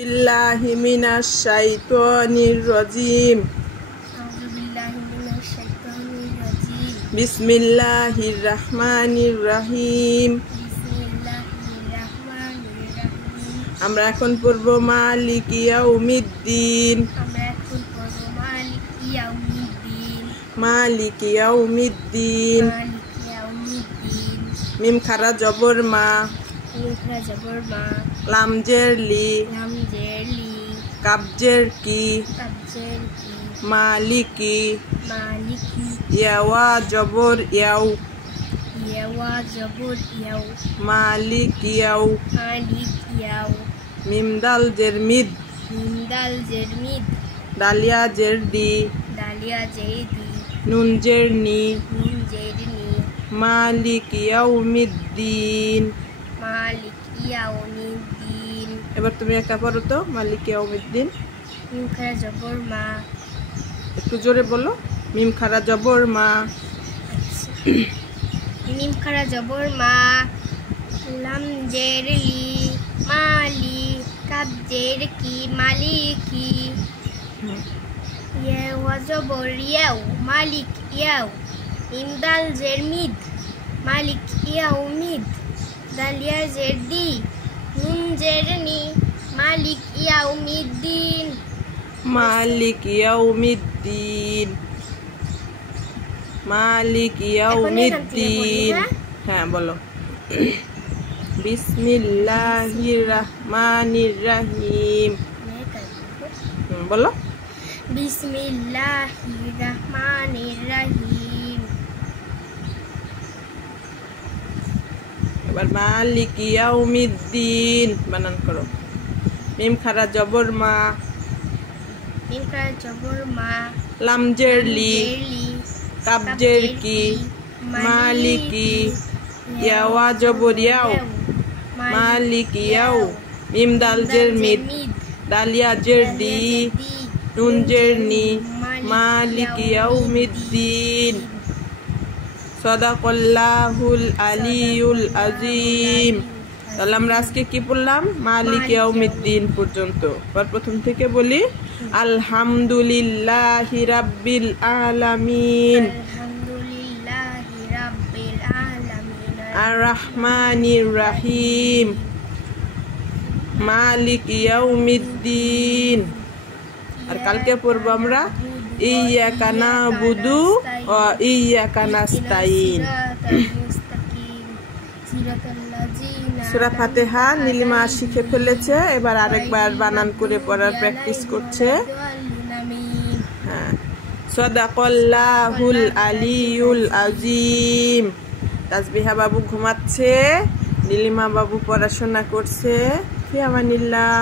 বিল্লাহি মিনাশ শাইতানির রাজিম। বিসমিল্লাহির রহমানির রহিম। আমরা এখন পড়ব মালিক ইয়াউমিদ্দিন। মালিক ইয়াউমিদ্দিন। মিম খারা জবর মা। লাম জের লি। কাবজের কি। মালিকি। ইয়াওয়া জবর ইয়াও। মালিক ইয়াও। মিম দাল জের মিদ। দালিয়া জের দি। নুন জের নি। মালিক ইয়াউমিদ্দিন। এবার তুমি একা পড়ো তো, মালিক ইয়াউমিদ্দিন। মিম খারা জবর মা। একটু জোরে বলো। মিম খারা জবর মা। মিম খারা জবর মা। লাম জের লি। মালি। কাব জের কি। মালিকি। ইয়াওয়া জবর ইয়াও। মালিক ইয়াও। মিম দাল জের মিদ। মালিক ইয়াউমিদ। দালিয়া জের দি। নুন জের নি। মালিক ইয়াউমিদ্দিন। মালিক ইয়াউমিদ্দিন। মালিক ইয়াউমিদ্দিন। হ্যাঁ বলো। বিসমিল্লাহির রহমানির রহিম। বলো। বিসমিল্লাহির রহমানির রহিম। এবার মালিক ইয়াউমিদ্দিন বানান করো। মিম খারা জবর মা। মিম খারা জবর মা। লাম জের লি। কাব জের কি। মালিকি। ইয়াওয়া জবর ইয়াও। মালিক ইয়াও। মিম দাল জের মিদ। দালিয়া জের দি। নুন জের নি। মালিক ইয়াউমিদ্দিন। সাদাকাল্লাহুল আলিয়ুল আযীম। তাহলে আমরা আজকে কি পড়লাম? মালিক ইয়াউমিদ্দিন পর্যন্ত। প্রথম থেকে বলি। আলহামদুলিল্লাহি রাব্বিল আলামিন। আর রহমানির রহিম। মালিক ইয়াউমিদ্দিন। আর কালকে পড়ব আমরা ইয়্যাকা না'বুদু ওয়া ইয়্যাকা নাস্তাইন। সূরা ফাতিহা নীলিমা শিখে ফেলেছে, এবার আরেকবার বানান করে পড়ার প্র্যাকটিস করছে। হ্যাঁ, সাদাকাল্লাহুল আলিয়ুল আযীম। তাসবিহা বাবু ঘুমাচ্ছে, নীলিমা বাবু পড়াশোনা করছে। ফি আমানিল্লাহ।